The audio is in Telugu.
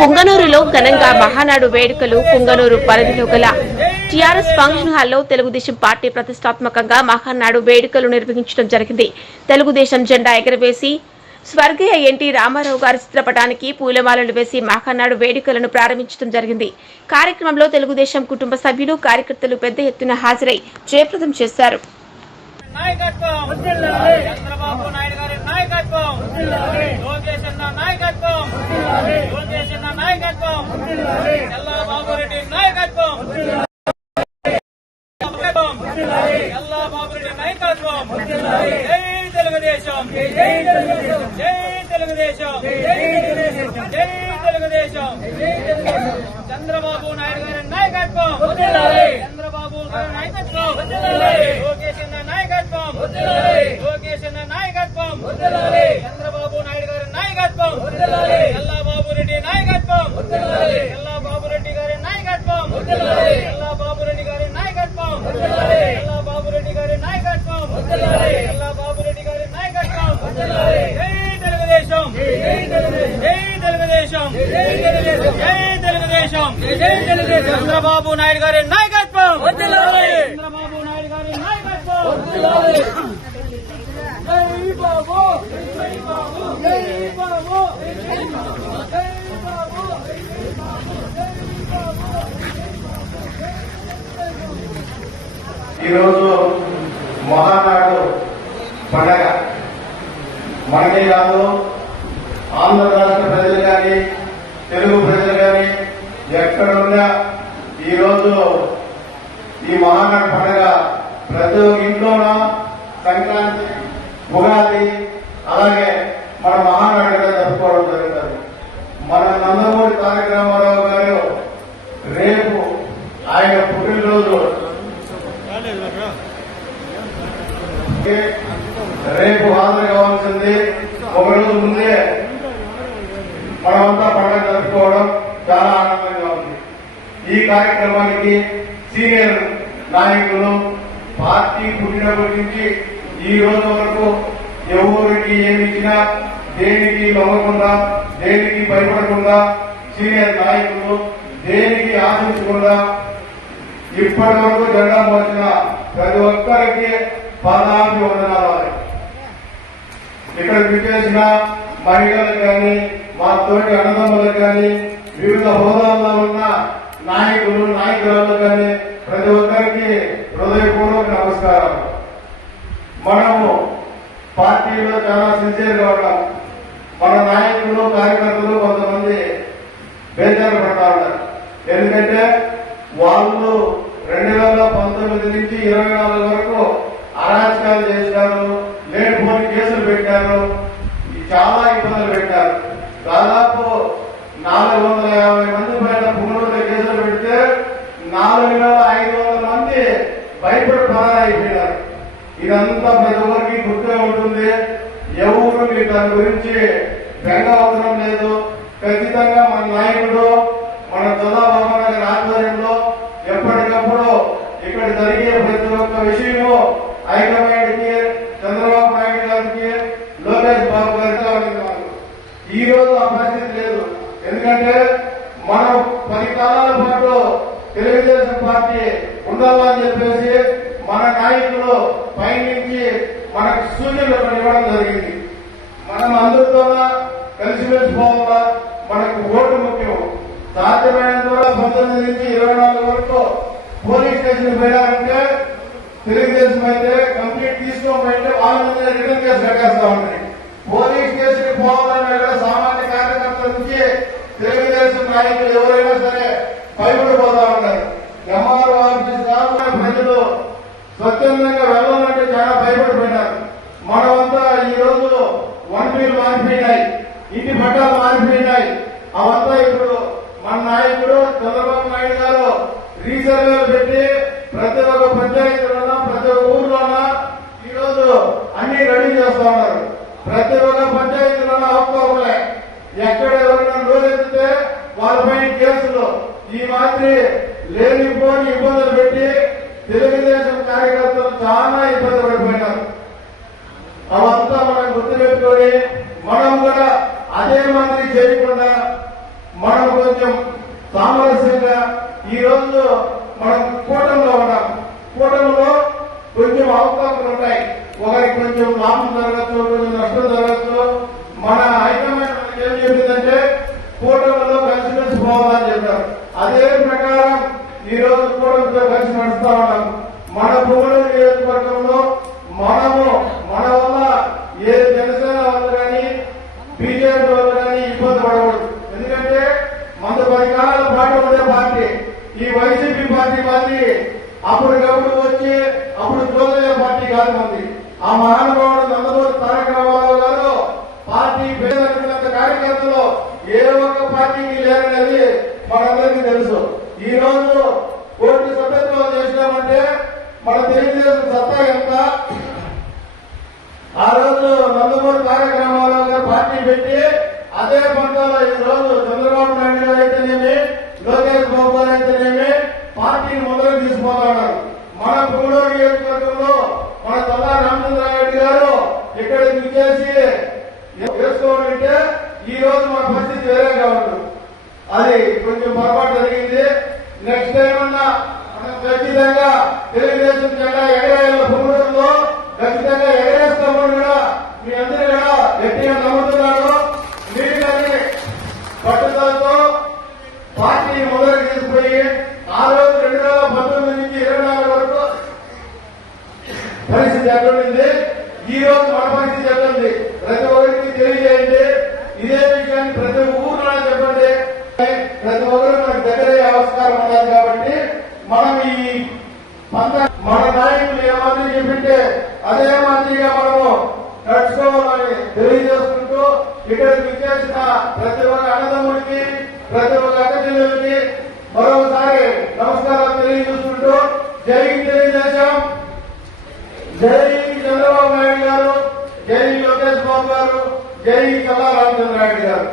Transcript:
పుంగనూరులో ఘనంగా మహానాడు వేడుకలు. పుంగనూరు పరిధిలో గల టీఆర్ఎస్ ఫంక్షన్ హాల్లో తెలుగుదేశం పార్టీ ప్రతిష్టాత్మకంగా మహానాడు వేడుకలు నిర్వహించడం జరిగింది. తెలుగుదేశం జెండా ఎగరవేసి స్వర్గీయ ఎన్టీ రామారావు గారి చిత్రపటానికి పూలమాలలు వేసి మహానాడు వేడుకలను ప్రారంభించడం జరిగింది. కార్యక్రమంలో తెలుగుదేశం కుటుంబ సభ్యులు, కార్యకర్తలు పెద్ద ఎత్తున హాజరై జయప్రదం చేశారు. చంద్రబాబు నాయుడు గారి నాయకత్వం, లోకేష్ అన్న నాయకత్వం, లోకేష్ అన్న నాయకత్వం, చంద్రబాబు రెడ్డి నాయకత్వం, చంద్రబాబు రెడ్డి నాయకత్వం. జై తెలుగుదేశం, జై తెలుగుదేశం, జై తెలుగుదేశం. చంద్రబాబు నాయుడు గారి నాయకత్వం, చంద్రబాబు గారి నాయకత్వం, లోకేష్ అన్న నాయకత్వం, లోకేష్ అన్న నాయకత్వం, చంద్రబాబు నాయుడు గారి నాయకత్వం, చంద్రబాబు రెడ్డి నాయకత్వం, చంద్రబాబు రెడ్డి గారి నాయకత్వం, చంద్రబాబు రెడ్డి గారి నాయకత్వం, చంద్రబాబు రెడ్డి గారి నాయకత్వం, చంద్రబాబు రెడ్డి గారి నాయకత్వం. జై తెలుగుదేశం, జై తెలుగుదేశం, జై తెలుగుదేశం, జై తెలుగుదేశం. చంద్రబాబు నాయుడు గారి నాయకత్వం, చంద్రబాబు నాయుడు గారి నాయకత్వం. జై బాబు, జై బాబు, జై బాబు, జై బాబు, జై బాబు. ఈరోజు మహానాడు పండగ మనకే కాదు, ఆంధ్ర రాష్ట్ర ప్రజలు కానీ, తెలుగు ప్రజలు కానీ ఎక్కడున్నా ఈరోజు ఈ మహానాడు పండగ ప్రతి ఒక్క ఇంట్లోన సంక్రాంతి, ఉగాది, అలాగే మన మహానాడుగా జరుపుకోవడం జరుగుతుంది. మన నందమూరి తారక రామారావు గారు రేపు ఆయన పుట్టినరోజు, రేపు హాజరు కావాల్సింది. ఒక రోజు ముందే మనమంతా పండుగ జరుపుకోవడం చాలా ఆనందంగా ఉంది. ఈ కార్యక్రమానికి సీనియర్ నాయకులు పార్టీ పుట్టినప్పటి నుంచి ఈ రోజు వరకు ఎవరికి ఏమి ఇచ్చినా దేనికి లొంగకుండా, దేనికి భయపడకుండా, సీనియర్ నాయకులు దేనికి ఆశించకుండా ఇప్పటి వరకు జెండా మోసిన ప్రతి ఒక్కరికి పాదాభివందనాలు. ఇక్కడ విచ్చేసిన మహిళలకు కానీ, మా తోటి అన్నదమ్ములకు కానీ, వివిధ హోదాల్లో ఉన్న నాయకులు, నాయకురాలకు కానీ ప్రతి ఒక్కరికి హృదయపూర్వక నమస్కారం. మనము పార్టీలో చాలా సిన్సియర్గా ఉన్నాం. మన నాయకులు, కార్యకర్తలు కొంతమంది బేజారు పడతా ఉన్నారు. ఎందుకంటే వాళ్ళు 2019 నుంచి 24 వరకు అరాచకాలు చేశారు, లేనిపోని కేసులు పెట్టారు, చాలా ఇబ్బందులు పెట్టారు. దాదాపు 450 మంది పైన పునరుద్ధరణ కేసులు పెడితే 4500 మంది భయపడి పరారైపోయినారు. ఇదంతా ప్రతి ఒక్కరికి గుర్తుగా ఉంటుంది. ఎవరు మీ దాని గురించి బెంగ అవసరం లేదు. ఖచ్చితంగా మన నాయకుడు, మన చంద్రబాబు గారి ఆధ్వర్యంలో ఎప్పటికప్పుడు ఇక్కడ జరిగే ప్రతి ఒక్క విషయము హైకమాండ్కి, చంద్రబాబు నాయుడు గారికి, లోకేష్ బాబు గారికి అవసరం. ఈ రోజు ఆ పరిస్థితి లేదు. ఎందుకంటే మనం 10 కాలాల పాటు తెలుగుదేశం పార్టీ ఉండాలని చెప్పేసి మన నాయకులు పైనుంచి మనకు సూచనలు ఇవ్వడం జరిగింది. మనం అందరితో కలిసిమెలిసి పోవాలా, మనకు ఓటు ముఖ్యం. సాధ్యమైనంత వరకు 19 నుంచి 24 వరకు పోలీస్ స్టేషన్ పోయారంటే తెలుగుదేశం అయితే కంప్లీట్ తీసుకోమంటే వాళ్ళ మీద రిటర్న్ కేసు కట్టేస్తా ఉంటాయి. పోలీస్ స్టేషన్ పోవాలన్నా కూడా సామాన్య కార్యకర్తల నుంచి తెలుగుదేశం నాయకులు ఎవరైనా సరే భయపడిపోతా ఉంటారు. ఎంఆర్ఓ ఆఫీస్ కాకుండా ప్రజలు స్వచ్ఛందంగా వెళ్ళాలంటే చాలా భయపడిపోయినారు. మనమంతా ఈ రోజు వన్పీలు మారిపోయినాయి, ఇంటి పట్టాలు మారిపోయినాయి. అవంతా ఇప్పుడు మన నాయకుడు చంద్రబాబు నాయుడు గారు రీసర్వేలు పెట్టి ప్రతి ఒక్క పంచాయతీలోనా, ప్రతి ఒక్క ఊర్లోనా ఈ రోజు అన్ని రెడీ చేస్తా ఉన్నారు. ప్రతి ఒక్క పంచాయతీలోనా అవకాశంలే, ఎక్కడ ఎవరైనా రోజెత్తితే వాళ్ళపై కేసులు, ఈ మాదిరి లేనిపోని ఇబ్బందులు పెట్టి తెలుగుదేశం కార్యకర్తలు చాలా ఇబ్బంది పడిపోయినారు. అవంతా మనం గుర్తుపెట్టుకొని మనం కూడా అదే మాదిరి చేయకుండా మనం కొంచెం సామరస్యంగా ఈ రోజు మనం కూటమిలో ఉన్నాం. కూటమిలో కొంచెం అవకాశాలు ఉంటాయి. ఒకరికి కొంచెం లాభం జరగచ్చు, కొంచెం నష్టం జరగచ్చు. మన హైకమాండ్ ఏం చెప్పిందంటే కూటమిలో కలిసిమెలిసి పోవాలని చెప్పారు. అదే ప్రకారం ఈ రోజు కూటమితో కలిసి నడుస్తా ఉన్నాం. మన పువ్వులూరు నియోజకవర్గంలో మన వల్ల ఏ జనసేన వాళ్ళు కానీ బీజేపీ వాళ్ళు కానీ ఇబ్బంది పడకూడదు. ఎందుకంటే మన 10 కాలాల పాటు ఉండే పార్టీ ఈ వైసీపీ పార్టీ మంది అప్పటికప్పుడు వచ్చి అప్పుడు చూసే పార్టీ కాదు మంది. ఆ మహానుభావుడు నందమూరి తారక రామారావు గారు పార్టీ పేదలంత కార్యకర్తలు ఏ ఒక్క పార్టీకి లేరనేది మనందరికీ తెలుసు. ఈ రోజు కోర్టు సభ్యత్వం చేసినామంటే మన తెలుగుదేశం సత్తా ఎంత. ఆ రోజు నందమూరి తారక రామారావు గారు పార్టీ పెట్టి అదే పంటలో ఈ రోజు చంద్రబాబు నాయుడు గారు అయితేనేమి, లోకేష్ బాబు గారు అయితేనేమి పార్టీని మొదలు తీసుకుపోతున్నారు. మన పువ్వులూరు నియోజకవర్గంలో మన తల్లా రామచంద్రారెడ్డి గారు ఇక్కడికి విచ్చేసి వేసుకోవాలంటే ఈ రోజు మన పరిస్థితి వేరేగా ఉంటుంది. అది కొంచెం పొరపాటు జరిగింది. నెక్స్ట్ టైం అన్నా మనం ఖచ్చితంగా తెలుగుదేశం జెండా ఎగరేయాల పువ్వులూరులో ఖచ్చితంగా ఎగరేస్తామని కూడా మీ అందరూ కూడా గట్టిగా నమ్ముతున్నారు. మీరు కానీ పట్టుదలతో పార్టీ మొదలు తీసుకుపోయి ఆ రోజు 2019 నుంచి 24 వరకు పరిస్థితి ఎక్కడుంది, ఈ రోజు మన పరిస్థితి ఎక్కడుంది ప్రతి ఒక్కరికి తెలియజేయండి. ఇదే విషయాన్ని ప్రతి ఊర్లో చెప్పండి. ప్రతి ఒక్కరు మనకు దగ్గర ఆవిష్కారం ఉన్నది కాబట్టి మనం ఈ మన నాయకులు ఏ మాదిరి చెప్పింటే అదే మాదిరిగా మనము నడుచుకోవాలని తెలియజేసుకుంటూ ఇక్కడికి విచ్చేసిన ప్రతి ఒక్క అన్నదమ్ముడికి ప్రతి ఒక్క అక్కచెల్లెలకి మరొకసారి నమస్కారాలు తెలియజేసుకుంటూ జై తెలుగుదేశం, జై చంద్రబాబు నాయుడు గారు, జై లోకేష్ బాబు గారు, జై కల్లా రామచంద్రారెడ్డి గారు.